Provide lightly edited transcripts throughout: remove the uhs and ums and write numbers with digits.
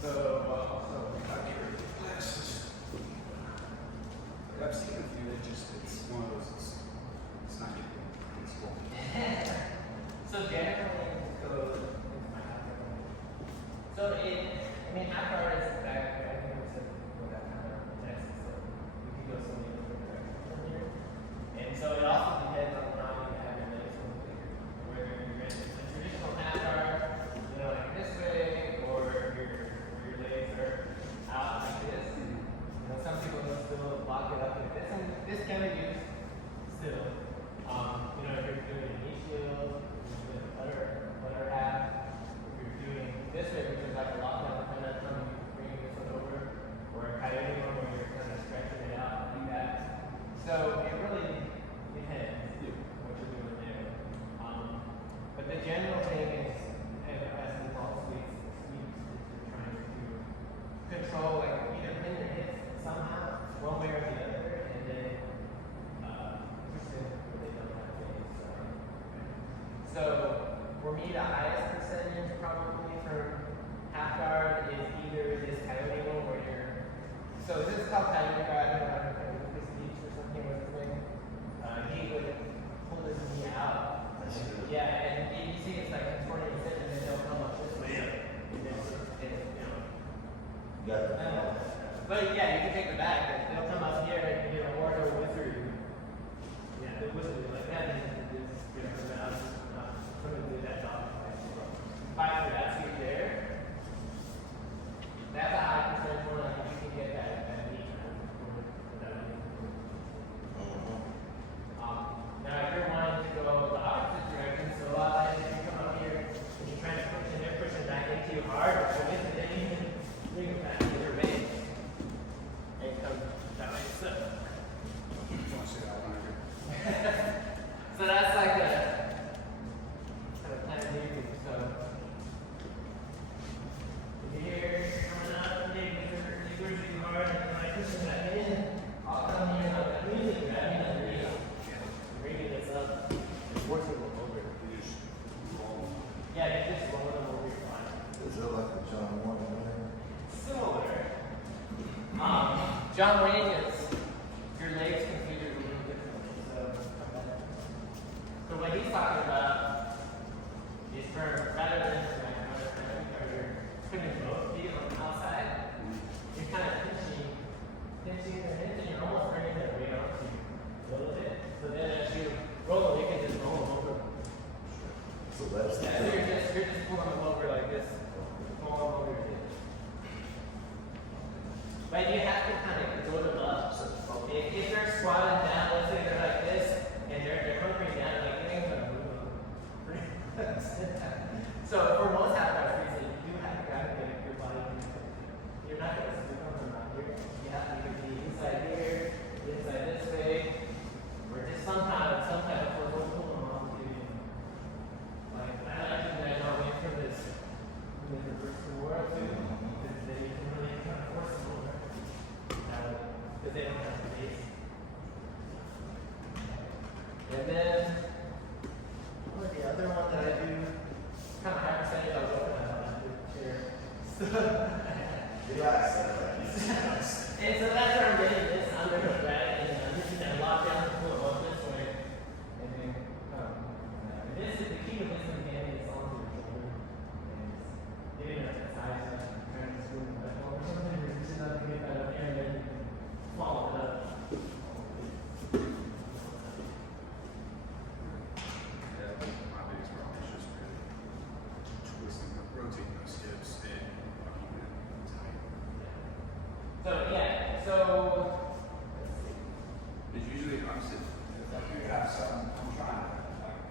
So, I get rid of the glasses. I've seen a few that just, it's one of those, it's not getting it's cool. So generally, I mean, half hour is back, I think we said before that kind of Texas, so we could go so many different directions from here. And so it also depends on how you have your legs moving, whether you're in the traditional half hour, you know, like this way, or your legs are out like this. You know, some people will still lock it up like this, and this can be used still. You know, if you're doing a knee shield, the other half, if you're doing this way, which is like a lockdown, kind of time you bring this one over, or a coyote one where you're kind of stretching it out like that. So it really depends what you're doing there. But the general thing is, as with all sweeps, is you're trying to control, like either pin your hips somehow, one way or the other, and then push them where they don't have to. So for me, the highest percentage probably from half guard is either this coyote one where you're, so this is called coyote guard, I don't know, Lucas Beach or something was doing. He would pull his knee out. Yeah, and you see it's like contorting his hip and then they'll come up this way. And then, you know. But yeah, you can take it back. They'll come up here and you know, or they'll wizard you. Yeah, they'll wizard you like that and then just get them out. Come and do that job. Fight for that seat there. That's a high percentage one. I think you can get that knee without any. Now if you're wanting to go the opposite direction, so a lot of times if you come up here and you're trying to push and they're pushing back into you hard, or then you can bring it back to your base. And come that way. So, You want to see that one right here? so that's like a kind of plan of moving. So if you're coming up, you're pushing hard and like pushing back in, I'll come here and I'm usually grabbing underneath, bringing this up, and forcing them over. You just roll. Yeah, you just roll them over your body. Is that like a John Wayne there? Similar. John Wayne is your legs configured a little differently. So what he's talking about is for rather than putting both feet on the outside, you're kind of pinching their hips and you're almost bringing their weight onto you a little bit. So then as you roll, you can just roll them over. So that's the Yeah, so you're just pulling them over like this, pulling them over your hips. But you have to kind of build them up. If they're squatting down, let's say they're like this, and they're hunkering down, like they ain't gonna move them. So for most half hour freezing, you do have to gravitate your body. You're not gonna scoop on them out here. You have to either be inside here, inside this way, or just somehow we'll pull them off to you. Like I like to do that away from this reverse world too, because then you can really kind of force them over. Because they don't have the base. And then what the other one that I do kind of high percentage I was looking at the chair. Relax. And so that's where I'm getting this under the bag and I'm using that lockdown to pull it up this way. And then this is the key to this one again is onto your shoulder. And it's getting at the side so I'm trying to screw it back over something, you're just not to get that up here and then follow it up. Yeah, my biggest problem is just really twisting, rotating those hips and keeping it tight. So yeah, so let's see. It's usually, I'm sitting, if you have something, I'm trying to like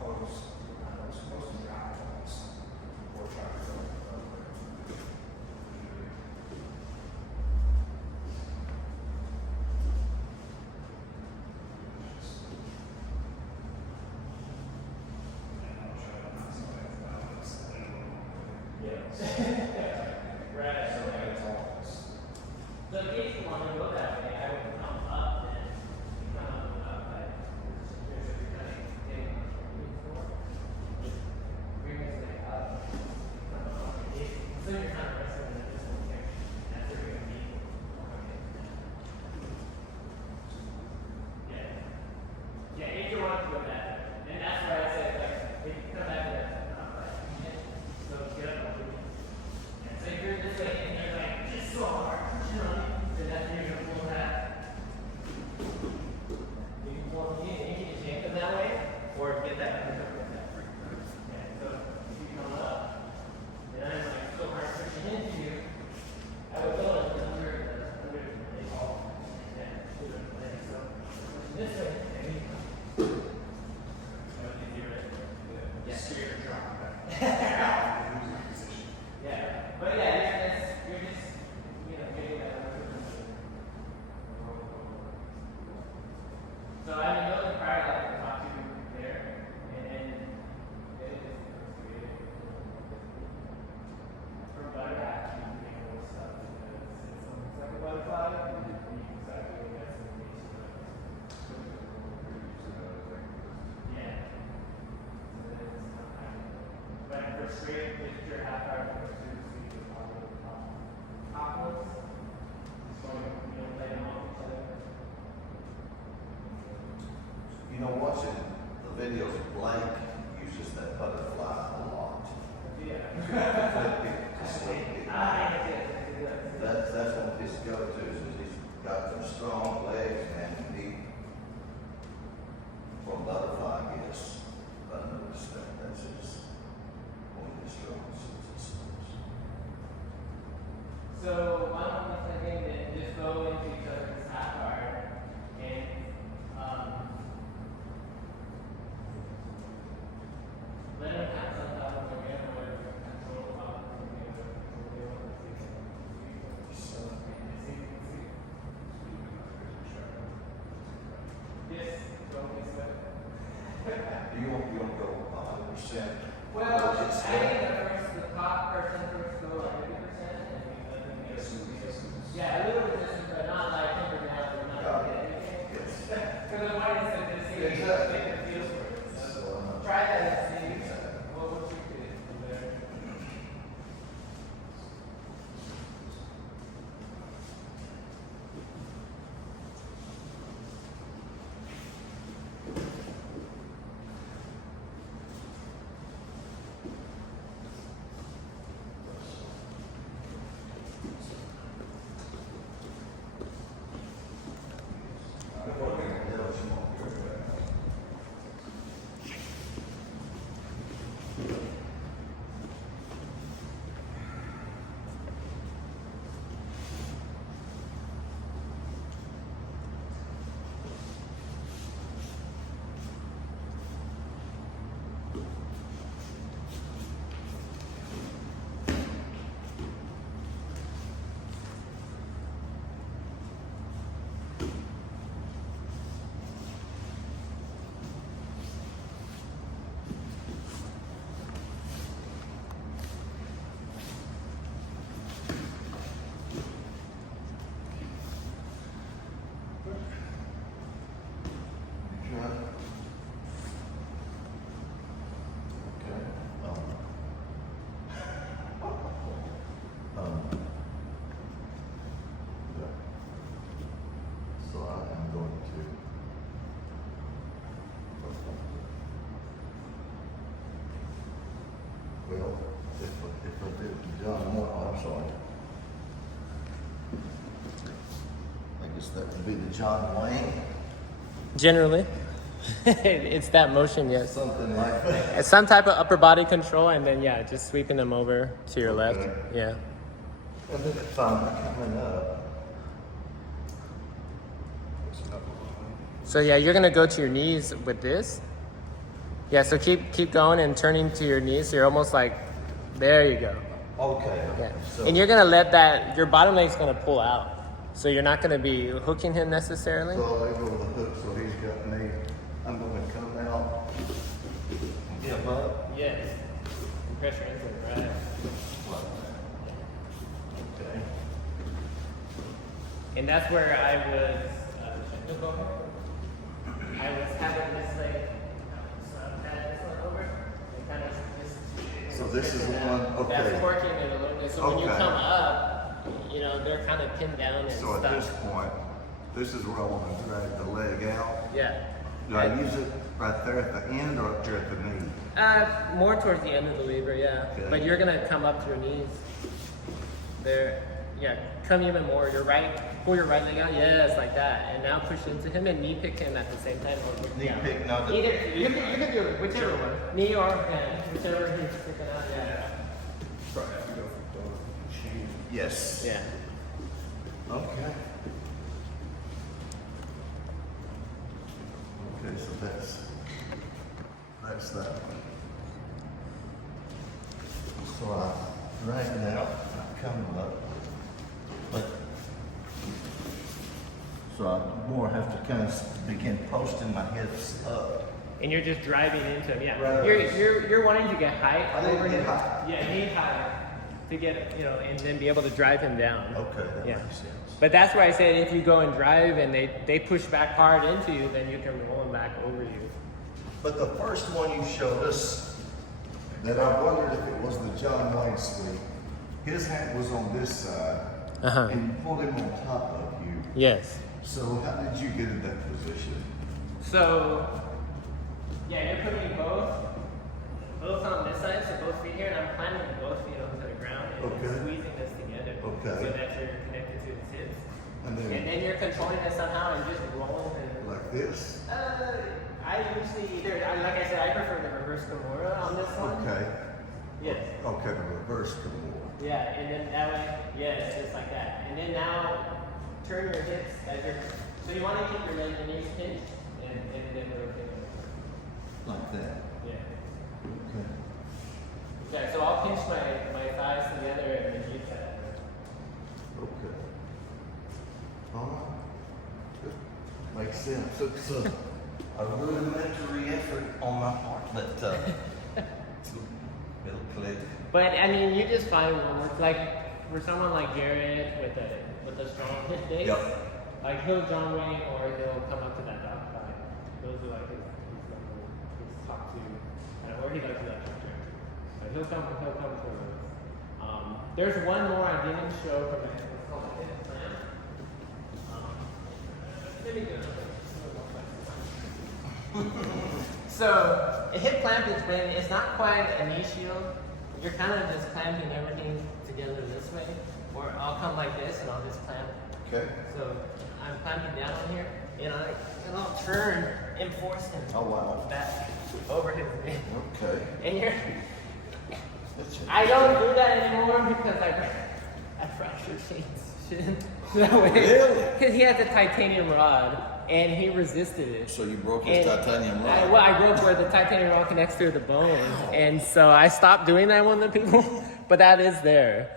pose, I'm supposed to drive almost, or try to go over. Right. So that's all this. So in case you want to go that way, I would come up and come up like there's a kind of thing. straight, if you're half hour for two, so you probably topless. Just going to, lay them off each other. You know, watching the videos of Blake uses that butterfly a lot. Yeah. Flip it, to slip it. I get it. That's one of his go-tos, is he's got them strong legs, man, and he, for butterfly, I guess, under respect, that's his, one of his strong suits. So why don't we second and just go into each other's half hour and let them have some type of again or control how Yes, go this way. You won't go 100%. Well, I It's think the top person first go like 50% and we let them get yeah, a little bit different, but not like 10% down, we're not gonna get anything. Yes. Because the point is that this thing is Exactly. make it feel for it. So So, try that and see what you could do there. So I am going to. Well, if I do John Moore, oh, I'm sorry. I guess that would be the John Wayne, Generally, it's that motion, yes. something like that. It's some type of upper body control, and then yeah, just sweeping them over to your left. Okay. Yeah. And then if I'm coming up. So yeah, you're gonna go to your knees with this. Yeah. So keep going and turning to your knees. So you're almost like, there you go. Okay. Yeah. So, And you're gonna let that your bottom leg's gonna pull out. So you're not gonna be hooking him necessarily. so I'll let go of the hook, so he's got me. I'm going to come out and get him up. Yes. Pressure into the right. Okay. And that's where I was. I was having this leg. So I'm patting this one over and kind of just. So this is the one, okay. That's working it a little bit. So when you Okay. come up, they're kind of pinned down and So at stuck. this point, this is where I want to drag the leg out. Yeah. Do I use it right there at the end or up here at the knee? More towards the end of the lever, yeah. Okay. But you're gonna come up to your knees. There, yeah. Come even more. Your right, pull your right leg out. Yes, like that. And now push into him and knee pick him at the same time. Or, Knee yeah. pick, not the. Either you can do it, whichever one. Knee or hand, whichever he's picking out. Yeah. Probably have to go for both. Yes. Yeah. Okay. Okay, so that's that one. So I drag it out, I come up, but so I more have to kind of begin posting my hips up. And you're just driving into him. Yeah. Right. You're wanting to get height I need to over get him. high. Yeah, need height to get and then be able to drive him down. Okay, that Yeah. makes sense. But that's why I said if you go and drive and they push back hard into you, then you can roll them back over you. But the first one you showed us, that I wondered if it was the John Wayne suite. His hat was on this side, and you pulled him on top of you. Yes. So how did you get in that position? So, yeah, you're putting both on this side, so both feet here, and I'm planting both feet onto the ground and Okay. squeezing this together. Okay. So that you're connected to the hips. And And then then you're controlling it somehow and just rolling and like this? I usually like I said, I prefer the reverse Kimura on this one. Okay. Yes. Okay, the reverse Kimura. Yeah, and then that way, yes, just like that. And then now, turn your hips as you're, so you want to keep your legs and knees pinched, and then rotate them. Like that. Yeah. Okay. Okay, so I'll pinch my thighs together and then use that. Okay. All right. Good. Makes sense. So a rudimentary effort on my part, but it'll click. But I mean, you just find what works. Like for someone like Jared with a strong hip base, Yep. like he'll John Wayne or he'll come up to that dog side. Those are like his top two, or he likes that structure. But he'll come for those. There's one more I didn't show from the it's called a hip clamp. Let me do it. So a hip clamp it's not quite a knee shield. You're kind of just clamping everything together this way, or I'll come like this and I'll just clamp. Okay. So I'm clamping down here, and I'll turn and force him Oh wow. back over his knee. Okay. And you're That's I don't do that anymore because I fractured Shane's shin that way. Really? Because he has a titanium rod and he resisted it. So you broke And I broke where the titanium rod connects to the bone, and so I stopped doing that one to people. But that is there.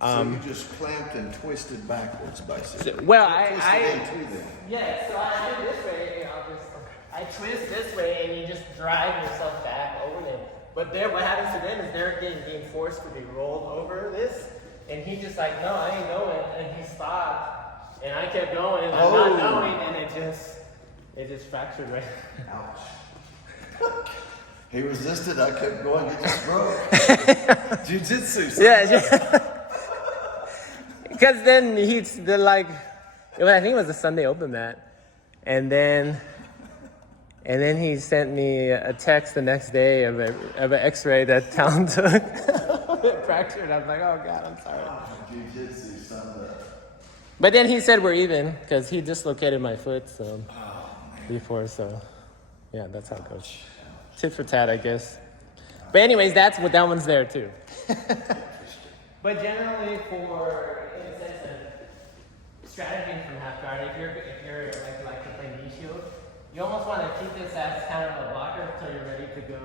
So you just clamped and twisted backwards, basically. Well, Twisted into them. yeah. So I do this way, and I twist this way, and you just drive yourself back over them. But there, what happens to them is they're being forced to be rolled over this, and he just like, no, I ain't going, and he stopped. And I kept going, and I'm not knowing, and it just fractured right. Ouch. He resisted, I kept going, it just broke. Jiu-jitsu. Yeah. Because then I think it was a Sunday Open mat, and then he sent me a text the next day of an X-ray that Talon took. It fractured. I was like, oh God, I'm sorry. Jiu-jitsu summed up. But then he said we're even because he dislocated my foot before. So yeah, that's how it goes. Tit for tat, I guess. But anyways, that one's there too. But generally, in a sense, a strategy from half guard, if you're like to play knee shield, you almost want to keep this as kind of a blocker until you're ready to go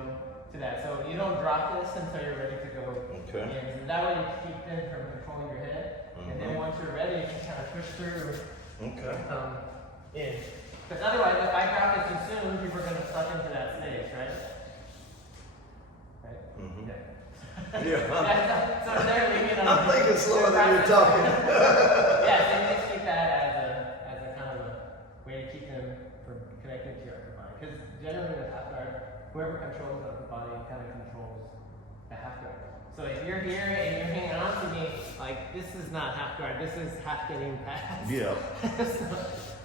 to that. So you don't drop this until you're ready to go. Okay. In. That way you keep them from controlling your head. And then once you're ready, you can kind of push through Okay. in. Because otherwise, if I drop it too soon, people are going to suck into that stage, right? Right? Mhm. Yeah. Yeah. So they're leaving on. I'm thinking slower than you're talking. Yeah, so you just keep that as a kind of a way to keep them from connecting to your upper body. Because generally with half guard, whoever controls the upper body kind of controls the half guard. So if you're here and you're hanging on to me, like this is not half guard, this is half getting past. Yeah. So,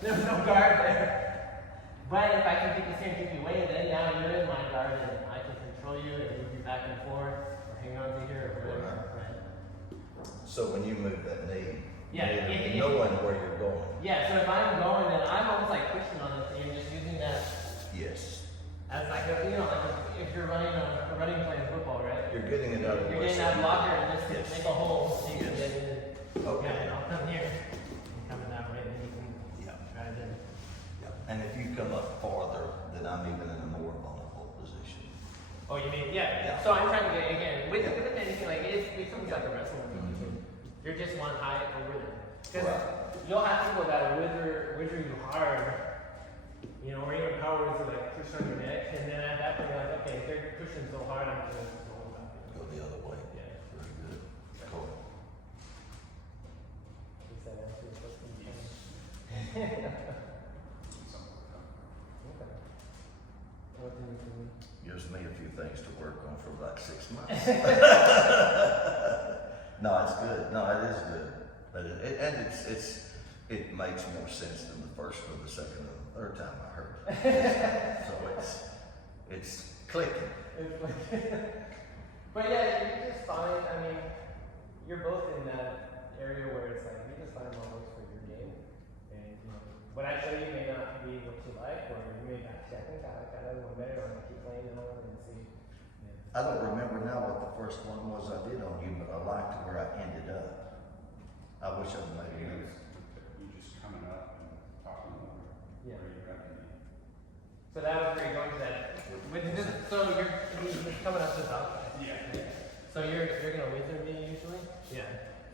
there's no guard there. But if I can keep this here and keep you away, then now you're in my guard and I can control you and move you back and forth or hang on to here or whatever. Right. So when you move that knee, Yeah, knowing where you're going. Yeah, so if I'm going, then I'm almost like pushing on this thing, just using that Yes. as like a, like if you're running playing football, right? You're getting it out of the You're way. getting that blocker and just Yes. make a hole so you can get in. Okay. Yeah, and I'll come here. And come in that way, and you can drive in. Yeah. And if you come up farther, then I'm even in a more vulnerable position. Oh, you mean, yeah. Yeah. So I'm trying to get, again, with anything, like, it becomes like a wrestling. You're just one height over them. Because you'll have people that wither you hard, or even power to like push on your neck, and then at that point you're like, okay, if they're pushing so hard, I'm just going to go back. Go the other way. Yeah. Very good. Cool. Does that answer your question? Something like that. Okay. What do you think? Gives me a few things to work on for about 6 months. No, it's good. No, it is good. But it makes more sense than the first or the second or the third time I heard it. So it's clicking. But yeah, you just find, I mean, you're both in that area where it's like, you just find what works for your game. And, you know, what I show you may not be what you like, or you may actually, I think I like that other one better, or I keep playing it on and see. Yeah. I don't remember now what the first one was I did on you, but I liked where I ended up. I wish I'd made You it. just coming up and talking over Yeah. where you're at. So that was where you're going to that. So you're coming up to dogfight. Yeah. So you're gonna wizard me usually? Yeah.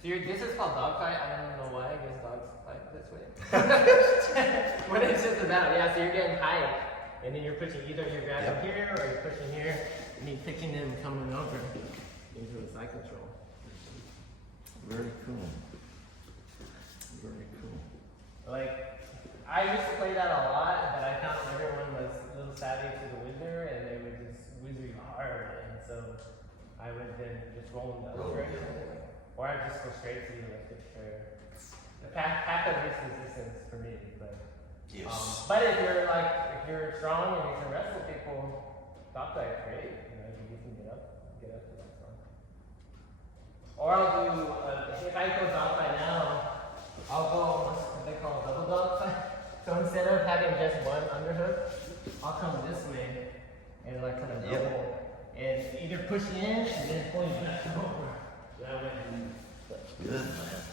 So this is called dogfight. I don't know why. I guess dogs fight this way. What it's just about, yeah. So you're getting height, and then you're pushing either you're grabbing Yep. here or you're pushing here, and you're picking them coming over into the side control. Very cool. Very cool. Like, I used to play that a lot, but I found everyone was a little savvy to the wizard, and they would just wizard hard, and so I would then just roll them down straight, or I'd just go straight to the electric chair. The path of least resistance for me, but Yes. but if you're strong and you can wrestle people, dogfight's great. You know, you can get up to that strong. Or I'll do if I go dogfight now, I'll go what they call double dogfight. So instead of having just one underhook, I'll come this way and like kind of double, Yep. and either push in and then pull you back over. That way. That's good, man.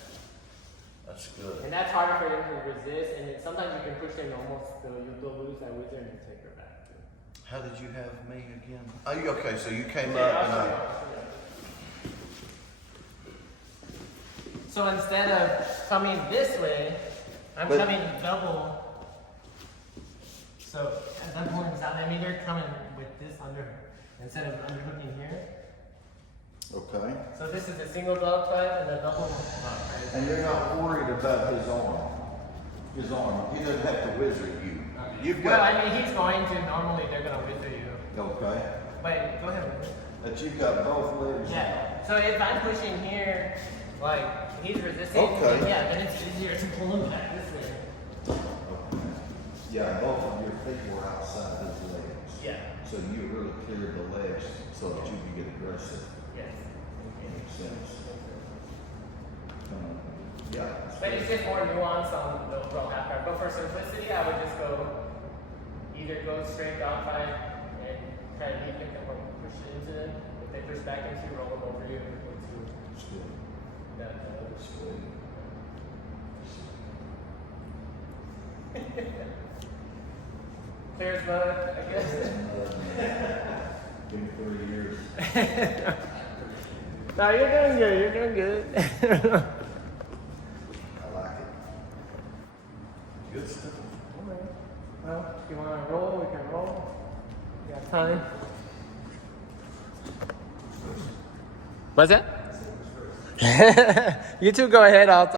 That's good. And that's harder for them to resist, and then sometimes you can push in almost, you'll lose that wizard and take her back. How did you have me again? Oh, okay, so you came Yeah, up I'll and show you, I... I'll show you. So instead of coming this way, I'm But- coming double. So as I'm pulling this out, I'm either coming with this underhook instead of underhooking here. Okay. So this is a single dog fight and a double dog fight. And you're not worried about his arm. His arm. He doesn't have to wizard you. You've Well, got... I mean, he's going to, normally they're going to wizard you. Okay. But go ahead. But you've got both legs. Yeah. So if I'm pushing here, like he's resisting, Okay. then yeah, then it's easier to pull him back this way. Okay. Yeah, both of your feet were outside his legs. Yeah. So you really cleared the legs so that you could get aggressive. Yes. Makes sense. Yeah. But it's just more nuance on the overall half guard. But for simplicity, I would just either go straight dog fight and try to lead them or push it into them. If they push back into you, roll them over you into It's good. that. It's good. Clear as mud, I guess. Been 30 years. No, you're doing good. You're doing good. I like it. Good stuff. Alright. Well, if you want to roll, we can roll. You got time. What's that? You two go ahead.